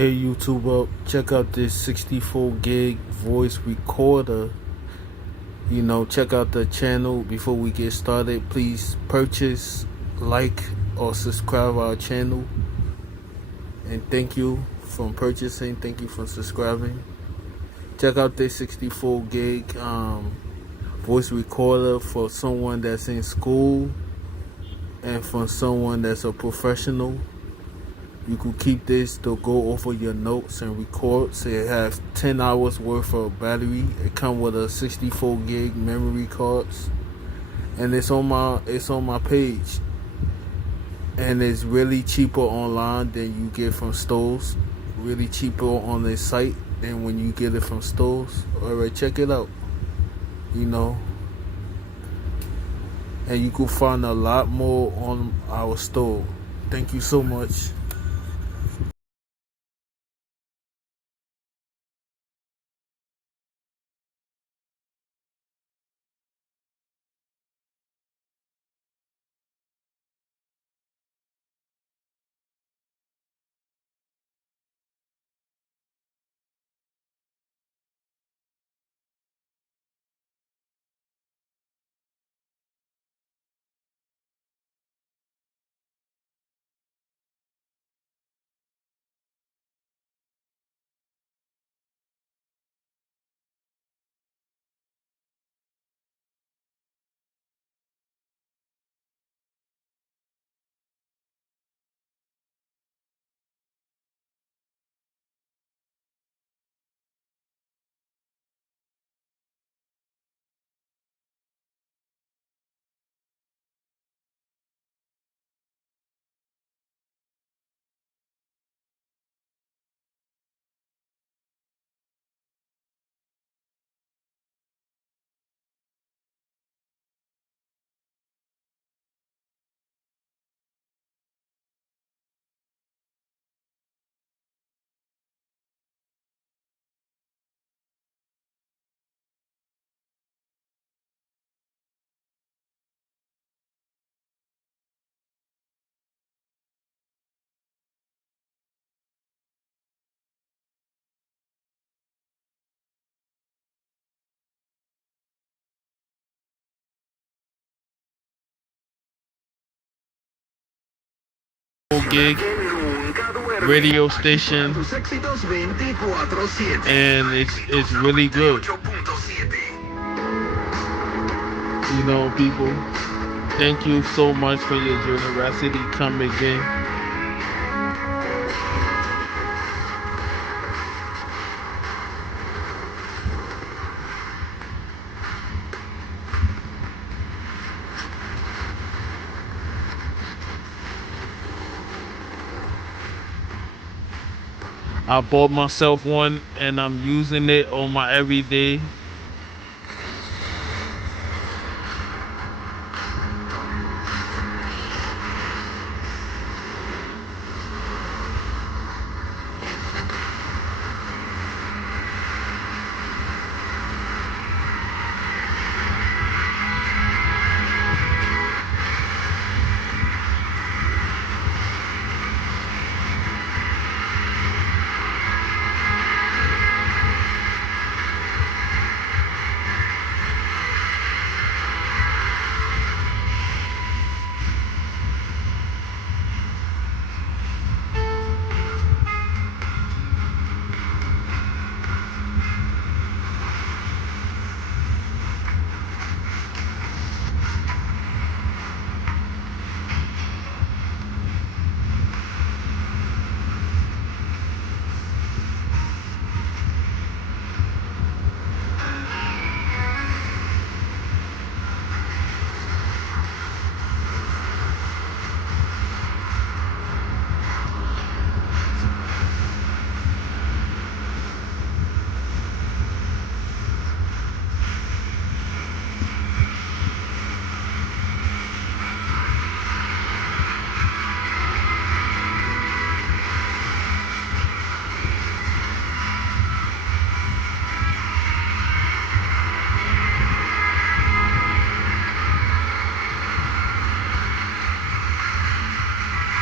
Hey YouTube up, check out this 64 gig voice recorder. Check out the channel. Before we get started, please purchase, like, or subscribe our channel. And thank you for purchasing, thank you for subscribing. Check out this 64 gig voice recorder for someone that's in school and for someone that's a professional. You could keep this to go over your notes and record. So it has 10 hours worth of battery. It comes with a 64 gig memory cards, and it's on my page. And it's really cheaper online than you get from stores. Really cheaper on the site than when you get it from stores. Alright, check it out. And you can find a lot more on our store. Thank you so much. Gig radio station, and it's really good. People, thank you so much for your generosity. Come again. I bought myself one and I'm using it on my everyday.